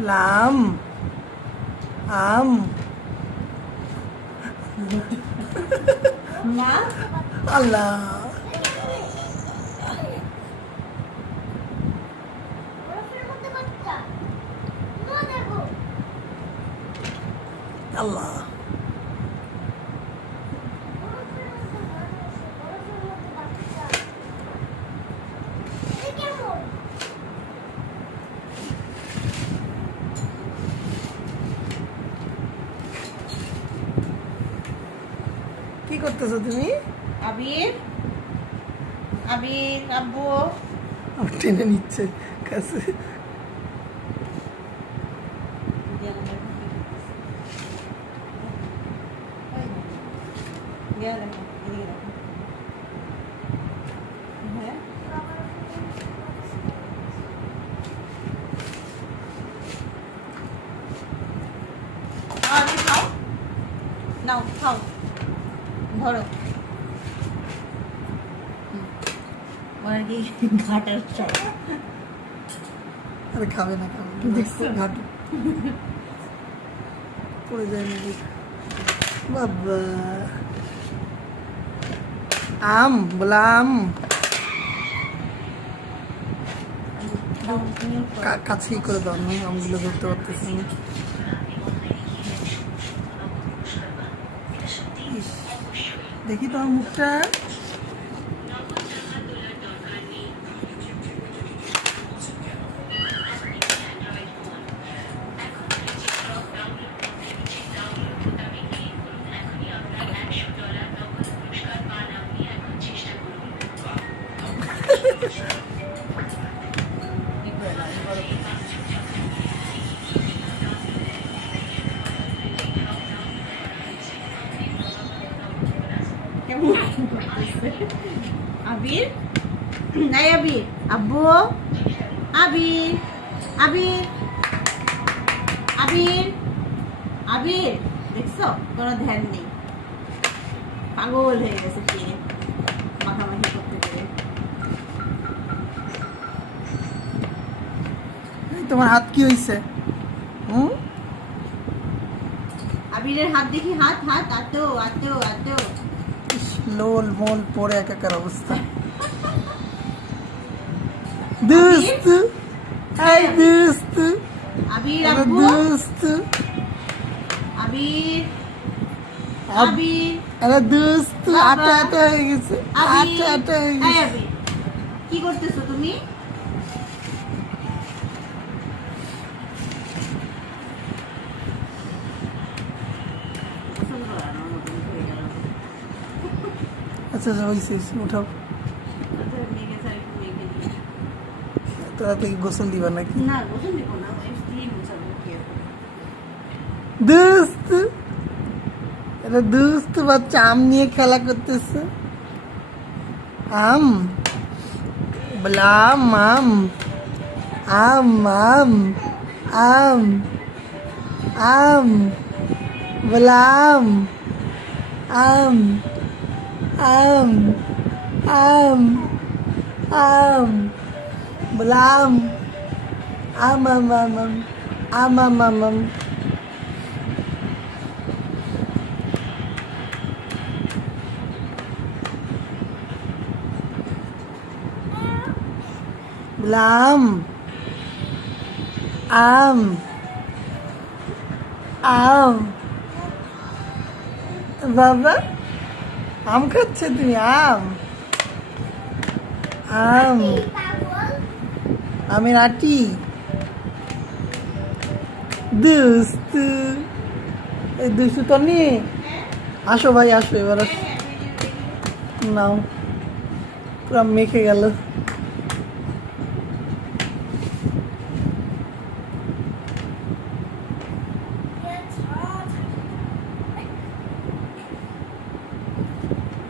লাম আম মা আল্লাহ আল্লাহ কি করতেছো তুমি? আবির আবির আব্বু আমার টেনে নিচ্ছে কাছে। খাও নাও খাও ধরো ওনার কি ঘাটার চাই আরে খাবে না খাবে না। দেখছো? ঘাটু পড়ে যায় নাকি বাবা। আম বললাম কাছেই করে দাও না, আমগুলো ধরতে পারতেছি না। ইস, দেখি তোমার মুখটা। আবির নাই আবির আব্বু আবির আবির আবির আবির দেখছো কোনো ধ্যান নেই পাগল হয়ে গেছে কে মাখামাখি করতে পেরে এই তোমার হাত কি হয়েছে? আবিরের হাত দেখি হাত হাত আতো আতো আতো ইস, লোল মোল পরে একাকার অবস্থা। দোস্ত এই দোস্ত আবির আরে আব্বু দোস্ত আবির আব- আবির আরে দোস্ত বাবা। আটা আটা হয়ে গেছে, আবির আটা আটা হয়ে এই গেছে। আবির কি করতেছো তুমি আচ্ছা আচ্ছা হয়েছে উঠাও। তোরা থেকে গোসল দিবা নাকি? না গোসল দিব না স্ত্রী মুছাবো কি দোস্ত আরে দোস্ত বাচ্চা আম নিয়ে খেলা করতেছে। আম বললাম আম আম আম আম আম বললাম আম আম আম আম বললাম আম আম আম আম আম আম আম বললাম আম আম বাবা আম খাচ্ছে তুমি? আম আম আমের আটি দোস্ত এই দুষ্টু তো নিয়ে আসো ভাই আসো এবার আসো। নাও পুরা মেখে গেল।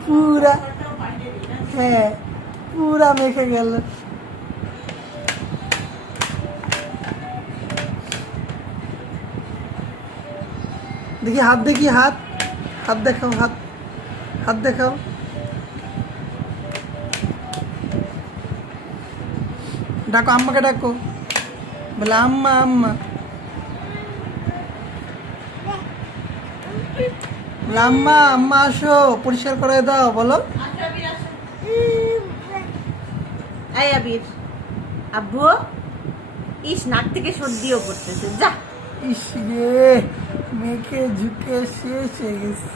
পুরা হ্যাঁ পুরা মেখে গেল। দেখি হাত, দেখি হাত, হাত দেখাও, হাত হাত দেখাও। ডাকো আম্মাকে, ডাকো বলে আম্মা আম্মা লাম্মা আম্মা আসো, পরিষ্কার করে দাও, বলো। আসো আবির, আসো। এই আবির, আব্বু, ইস নাক থেকে সর্দিও পড়তেছে, যা। ইস রে, মেয়েকে ঝুঁকে শেষ হয়ে গেছে।